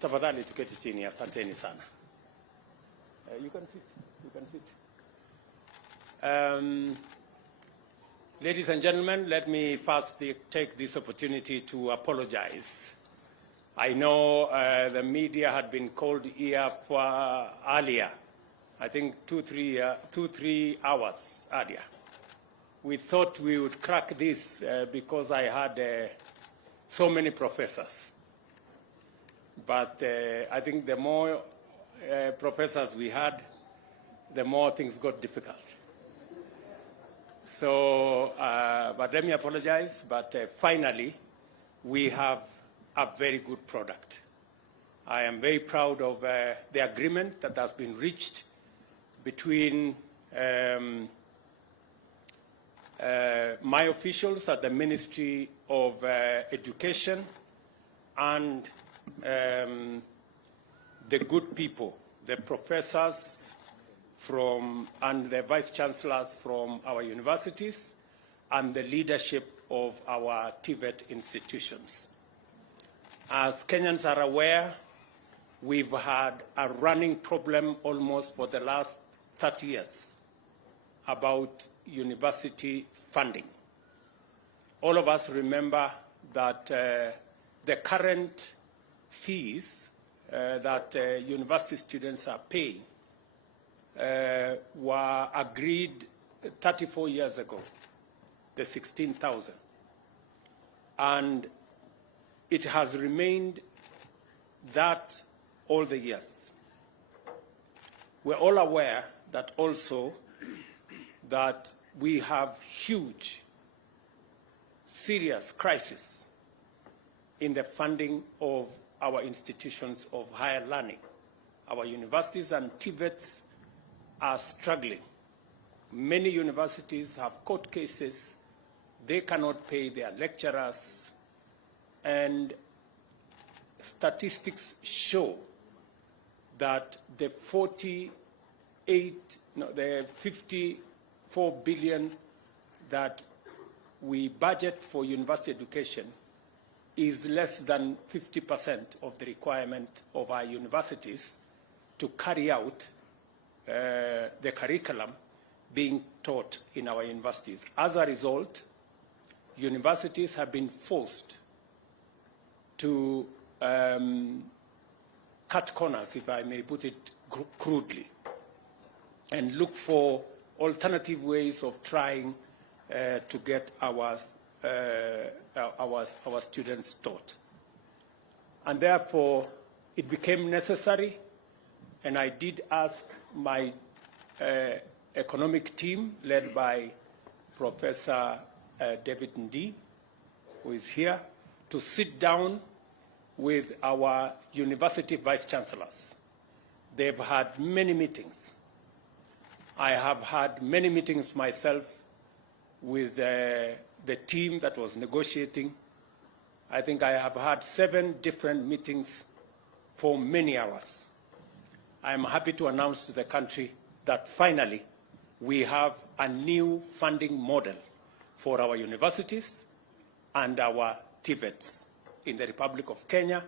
Tafadhali tuketi chini, asanteni sana. You can sit. You can sit. Ladies and gentlemen, let me first take this opportunity to apologize. I know the media had been called here for earlier, I think 2-3 hours earlier. We thought we would crack this because I had so many professors. But I think the more professors we had, the more things got difficult. So, but let me apologize, but finally, we have a very good product. I am very proud of the agreement that has been reached between my officials at the Ministry of Education and the good people, the professors and the vice chancellors from our universities and the leadership of our TVET institutions. As Kenyans are aware, we've had a running problem almost for the last 30 years about university funding. All of us remember that the current fees that university students are paying were agreed 34 years ago, the 16,000. And it has remained that all the years. We're all aware that also that we have huge, serious crisis in the funding of our institutions of higher learning. Our universities and TVETs are struggling. Many universities have court cases. They cannot pay their lecturers. And statistics show that the 54 billion that we budget for university education is less than 50% of the requirement of our universities to carry out the curriculum being taught in our universities. As a result, universities have been forced to cut corners, if I may put it crudely, and look for alternative ways of trying to get our students taught. And therefore, it became necessary, and I did ask my economic team, led by Professor David Ndii, who is here, to sit down with our university vice chancellors. They've had many meetings. I have had many meetings myself with the team that was negotiating. I think I have had 7 different meetings for many hours. I am happy to announce to the country that finally we have a new funding model for our universities and our TVETs in the Republic of Kenya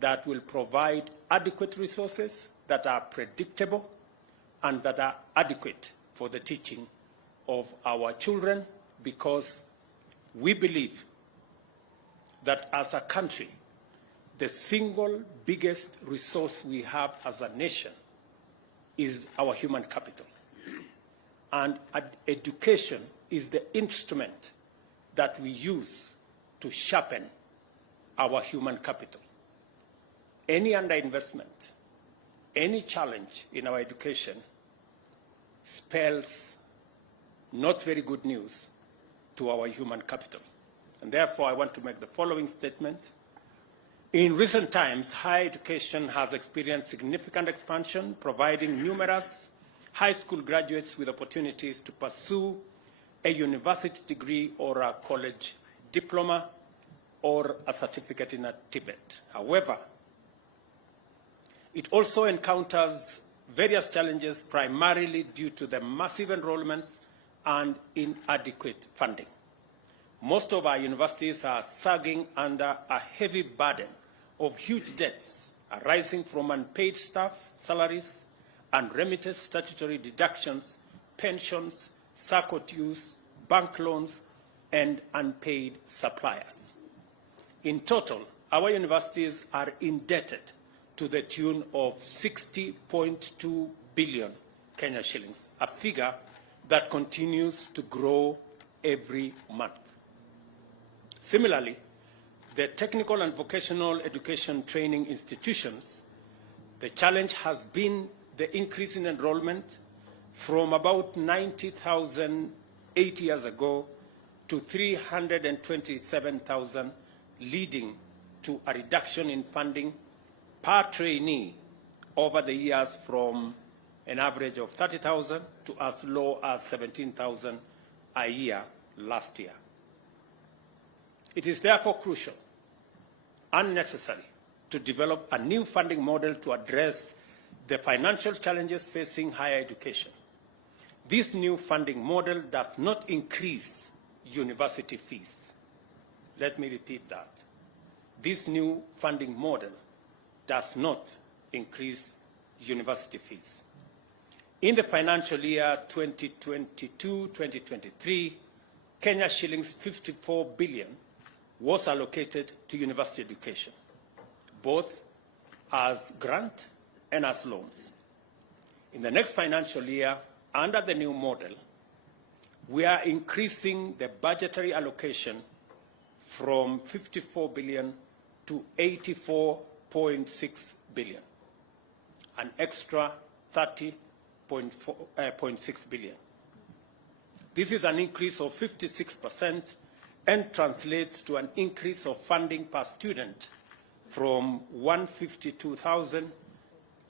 that will provide adequate resources that are predictable and that are adequate for the teaching of our children, because we believe that as a country, the single biggest resource we have as a nation is our human capital. And education is the instrument that we use to sharpen our human capital. Any underinvestment, any challenge in our education spells not very good news to our human capital. And therefore, I want to make the following statement. In recent times, higher education has experienced significant expansion, providing numerous high school graduates with opportunities to pursue a university degree or a college diploma or a certificate in a TVET. However, it also encounters various challenges, primarily due to the massive enrollments and inadequate funding. Most of our universities are sagging under a heavy burden of huge debts arising from unpaid staff salaries, unremitted statutory deductions, pensions, SACCO dues, bank loans, and unpaid suppliers. In total, our universities are indebted to the tune of 60.2 billion Kenya shillings, a figure that continues to grow every month. Similarly, the technical and vocational education training institutions, the challenge has been the increase in enrollment from about 90,000 8 years ago to 327,000, leading to a reduction in funding per trainee over the years from an average of 30,000 to as low as 17,000 a year last year. It is therefore crucial and necessary to develop a new funding model to address the financial challenges facing higher education. This new funding model does not increase university fees. Let me repeat that. This new funding model does not increase university fees. In the financial year 2022-2023, Kenya shillings 54 billion was allocated to university education, both as grant and as loans. In the next financial year, under the new model, we are increasing the budgetary allocation from 54 billion to 84.6 billion, an extra 30.6 billion. This is an increase of 56% and translates to an increase of funding per student from 152,000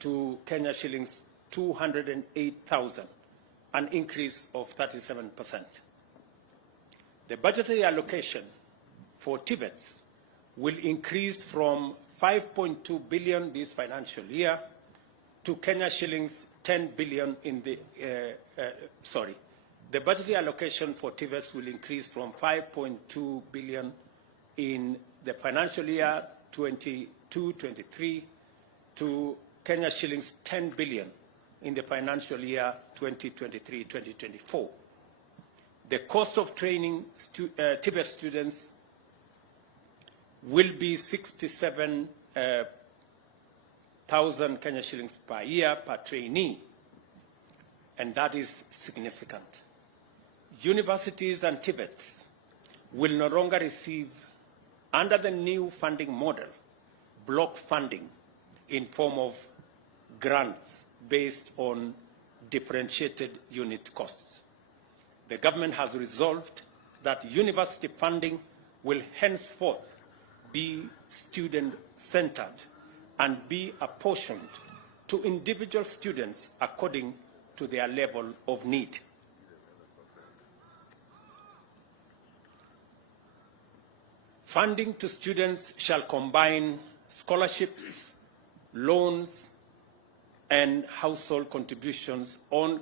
to Kenya shillings 208,000, an increase of 37%. The budgetary allocation for TVETs will increase from 5.2 billion this financial year to Kenya shillings 10 billion in the, the budgetary allocation for TVETs will increase from 5.2 billion in the financial year 22-23 to Kenya shillings 10 billion in the financial year 2023-2024. The cost of training TVET students will be 67,000 Kenya shillings per year per trainee, and that is significant. Universities and TVETs will no longer receive, under the new funding model, block funding in form of grants based on differentiated unit costs. The government has resolved that university funding will henceforth be student-centered and be apportioned to individual students according to their level of need. Funding to students shall combine scholarships, loans, and household contributions on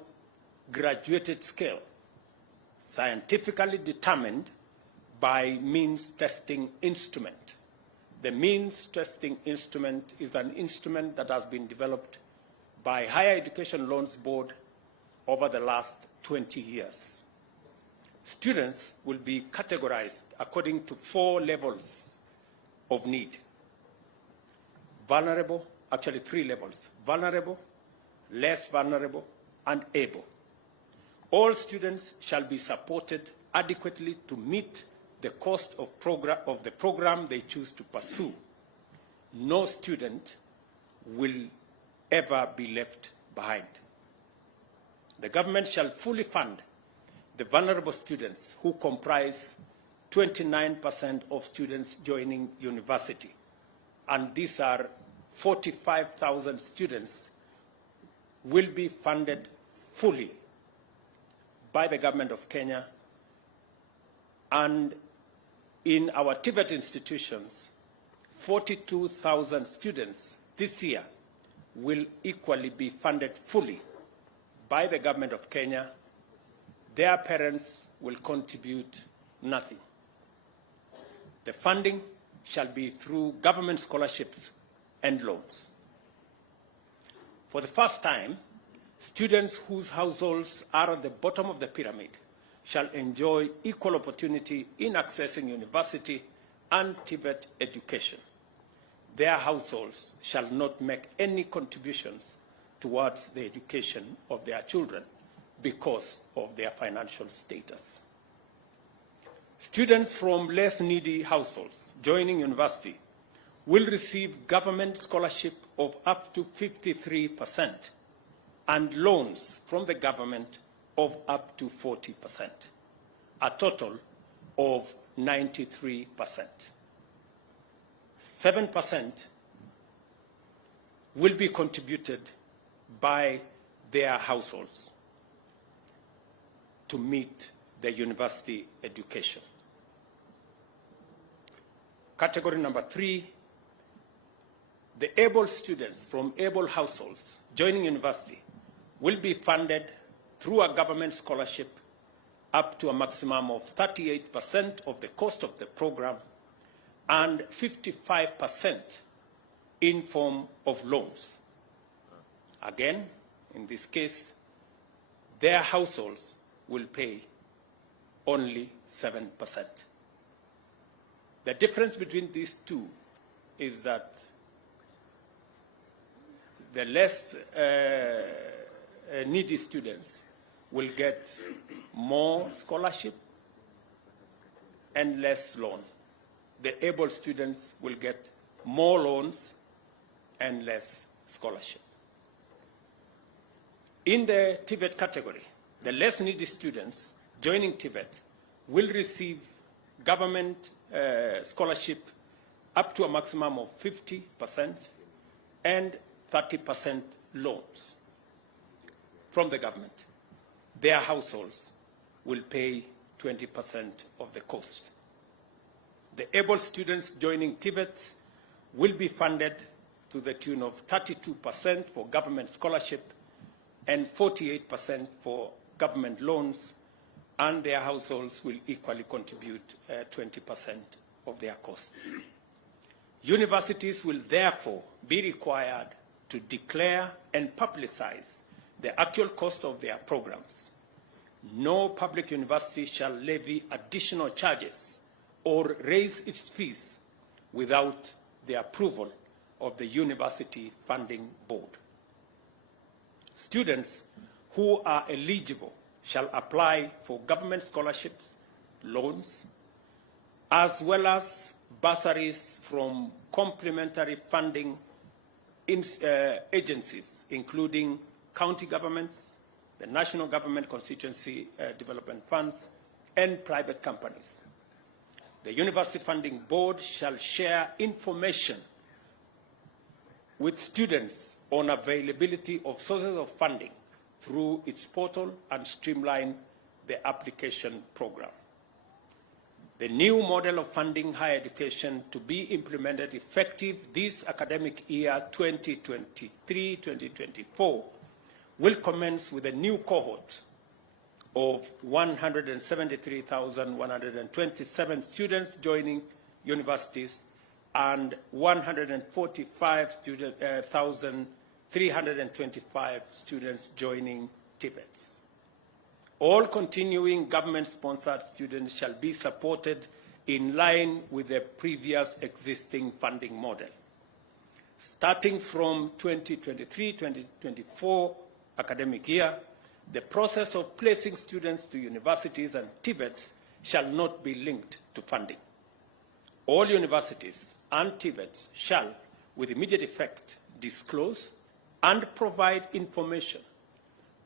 graduated scale, scientifically determined by means testing instrument. The means testing instrument is an instrument that has been developed by Higher Education Loans Board over the last 20 years. Students will be categorized according to 4 levels of need. Vulnerable, actually 3 levels: vulnerable, less vulnerable, and able. All students shall be supported adequately to meet the cost of the program they choose to pursue. No student will ever be left behind. The government shall fully fund the vulnerable students, who comprise 29% of students joining university. And these are 45,000 students will be funded fully by the government of Kenya. And in our TVET institutions, 42,000 students this year will equally be funded fully by the government of Kenya. Their parents will contribute nothing. The funding shall be through government scholarships and loans. For the first time, students whose households are at the bottom of the pyramid shall enjoy equal opportunity in accessing university and TVET education. Their households shall not make any contributions towards the education of their children because of their financial status. Students from less needy households joining university will receive government scholarship of up to 53% and loans from the government of up to 40%, a total of 93%. 7% will be contributed by their households to meet the university education. Category number 3, the able students from able households joining university will be funded through a government scholarship up to a maximum of 38% of the cost of the program and 55% in form of loans. Again, in this case, their households will pay only 7%. The difference between these two is that the less needy students will get more scholarship and less loan. The able students will get more loans and less scholarship. In the TVET category, the less needy students joining TVET will receive government scholarship up to a maximum of 50% and 30% loans from the government. Their households will pay 20% of the cost. The able students joining TVETs will be funded to the tune of 32% for government scholarship and 48% for government loans, and their households will equally contribute 20% of their costs. Universities will therefore be required to declare and publicize the actual cost of their programs. No public university shall levy additional charges or raise its fees without the approval of the University Funding Board. Students who are eligible shall apply for government scholarships, loans, as well as bursaries from complementary funding agencies, including county governments, the national government constituency development funds, and private companies. The University Funding Board shall share information with students on availability of sources of funding through its portal and streamline the application program. The new model of funding higher education to be implemented effective this academic year 2023-2024 will commence with a new cohort of 173,127 students joining universities and 145,325 students joining TVETs. All continuing government-sponsored students shall be supported in line with the previous existing funding model. Starting from 2023-2024 academic year, the process of placing students to universities and TVETs shall not be linked to funding. All universities and TVETs shall, with immediate effect, disclose and provide information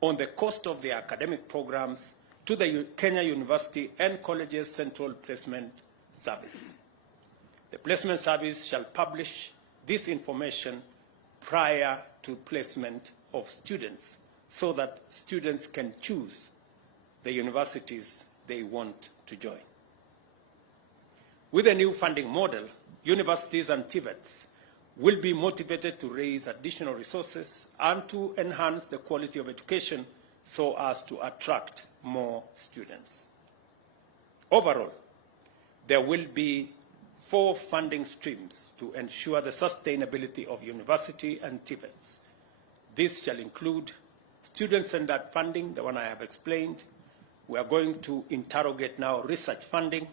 on the cost of their academic programs to the Kenya University and Colleges Central Placement Service. The Placement Service shall publish this information prior to placement of students so that students can choose the universities they want to join. With a new funding model, universities and TVETs will be motivated to raise additional resources and to enhance the quality of education so as to attract more students. Overall, there will be 4 funding streams to ensure the sustainability of university and TVETs. This shall include student-centered funding, the one I have explained. We are going to interrogate now research funding.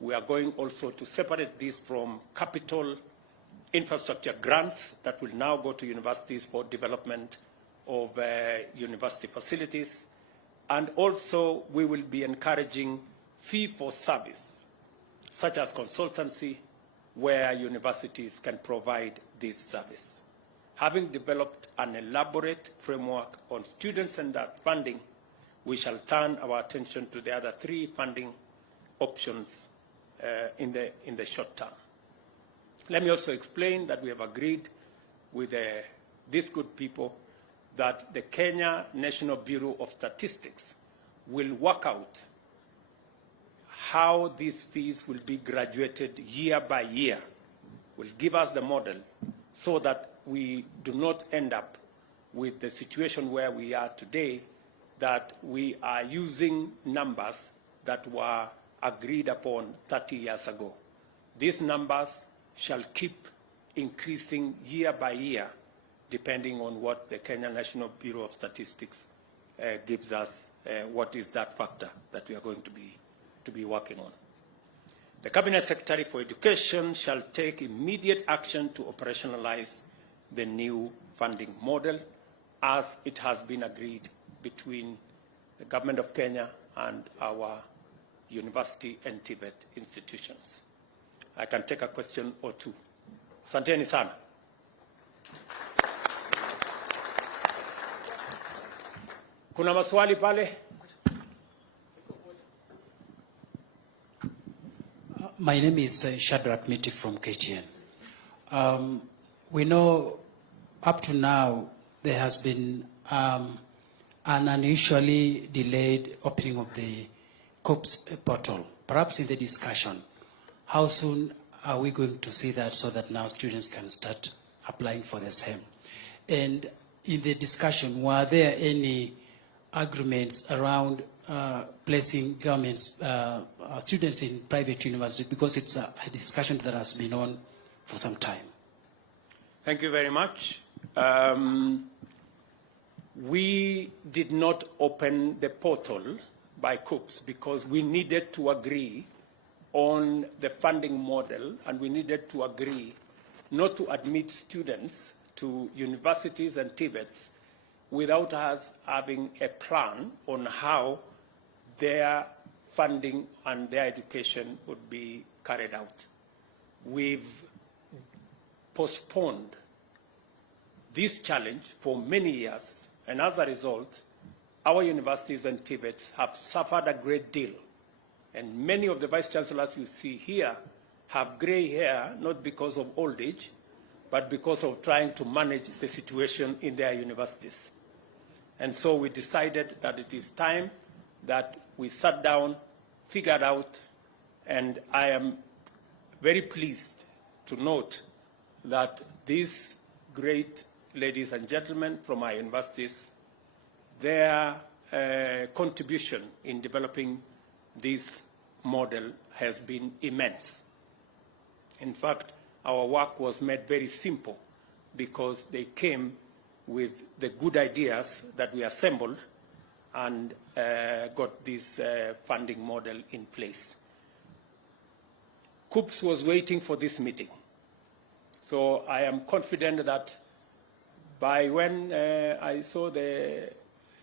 We are going also to separate this from capital infrastructure grants that will now go to universities for development of university facilities. And also we will be encouraging fee-for-service, such as consultancy, where universities can provide this service. Having developed an elaborate framework on student-centered funding, we shall turn our attention to the other 3 funding options in the short term. Let me also explain that we have agreed with these good people that the Kenya National Bureau of Statistics will work out how these fees will be graduated year by year, will give us the model so that we do not end up with the situation where we are today, that we are using numbers that were agreed upon 30 years ago. These numbers shall keep increasing year by year, depending on what the Kenya National Bureau of Statistics gives us, what is that factor that we are going to be working on. The Cabinet Secretary for Education shall take immediate action to operationalize the new funding model as it has been agreed between the Government of Kenya and our university and TVET institutions. I can take a question or two. Asanteni sana. Kuna maswali pale? My name is Shadrach Miti from KTN. We know up to now there has been an unusually delayed opening of the COPS portal. Perhaps in the discussion, how soon are we going to see that so that now students can start applying for the same? And in the discussion, were there any agreements around placing governments, students in private universities, because it's a discussion that has been on for some time? Thank you very much. We did not open the portal by COPS because we needed to agree on the funding model, and we needed to agree not to admit students to universities and TVETs without us having a plan on how their funding and their education would be carried out. We've postponed this challenge for many years, and as a result, our universities and TVETs have suffered a great deal. And many of the vice chancellors you see here have gray hair, not because of old age, but because of trying to manage the situation in their universities. And so we decided that it is time that we sat down, figured out, and I am very pleased to note that these great ladies and gentlemen from our universities, their contribution in developing this model has been immense. In fact, our work was made very simple because they came with the good ideas that we assembled and got this funding model in place. COPS was waiting for this meeting. So I am confident that by when I saw the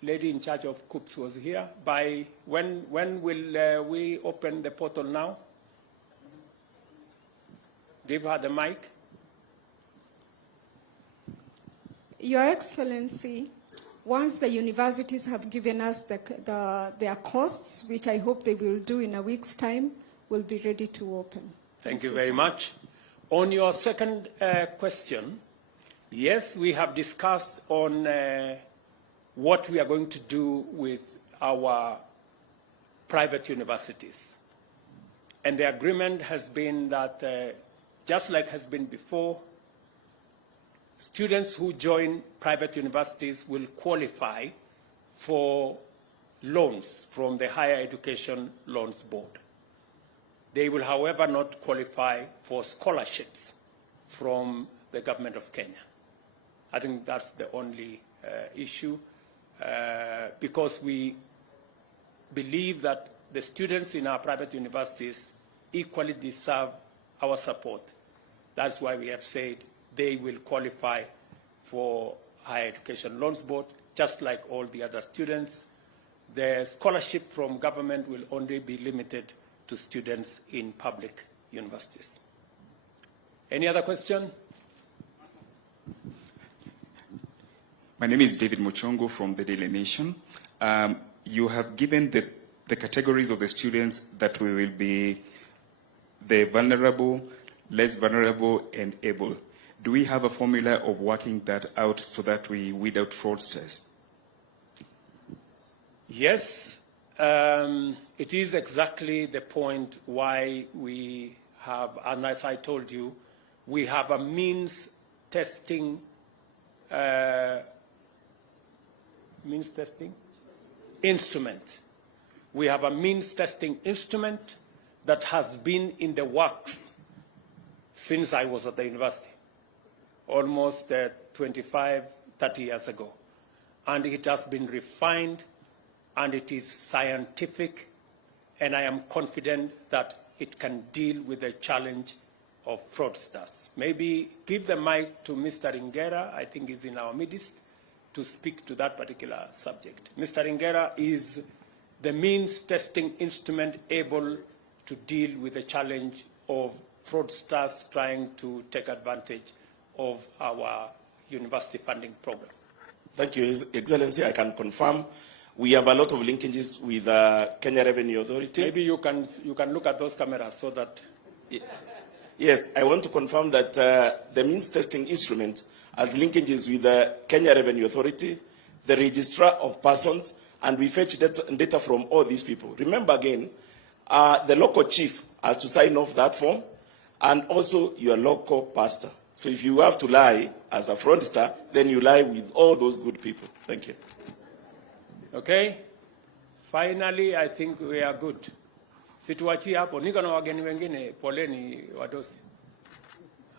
lady in charge of COPS was here, by when will we open the portal now? Give her the mic. Your Excellency, once the universities have given us their costs, which I hope they will do in a week's time, we'll be ready to open. Thank you very much. On your second question, yes, we have discussed on what we are going to do with our private universities. And the agreement has been that, just like has been before, students who join private universities will qualify for loans from the Higher Education Loans Board. They will, however, not qualify for scholarships from the government of Kenya. I think that's the only issue, because we believe that the students in our private universities equally deserve our support. That's why we have said they will qualify for Higher Education Loans Board, just like all the other students. The scholarship from government will only be limited to students in public universities. Any other question? My name is David Muchongo from the Daily Nation. You have given the categories of the students that we will be the vulnerable, less vulnerable, and able. Do we have a formula of working that out so that we weed out fraudsters? Yes, it is exactly the point why we have, and as I told you, we have a means testing instrument. We have a means testing instrument that has been in the works since I was at the university, almost 25, 30 years ago. And it has been refined, and it is scientific, and I am confident that it can deal with the challenge of fraudsters. Maybe give the mic to Mr. Ingera, I think he's in our midst, to speak to that particular subject. Mr. Ingera is the means testing instrument able to deal with the challenge of fraudsters trying to take advantage of our university funding program. Thank you, His Excellency. I can confirm we have a lot of linkages with Kenya Revenue Authority. Maybe you can look at those cameras so that... Yes, I want to confirm that the means testing instrument has linkages with the Kenya Revenue Authority, the Registrar of Persons, and we fetch data from all these people. Remember again, the local chief has to sign off that form, and also your local pastor. So if you have to lie as a fraudster, then you lie with all those good people. Thank you. Okay. Finally, I think we are good. Situachi hapo, niko na wageni wengine, poleni wadosi.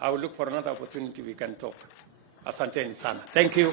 I will look for another opportunity we can talk. Asanteni sana. Thank you.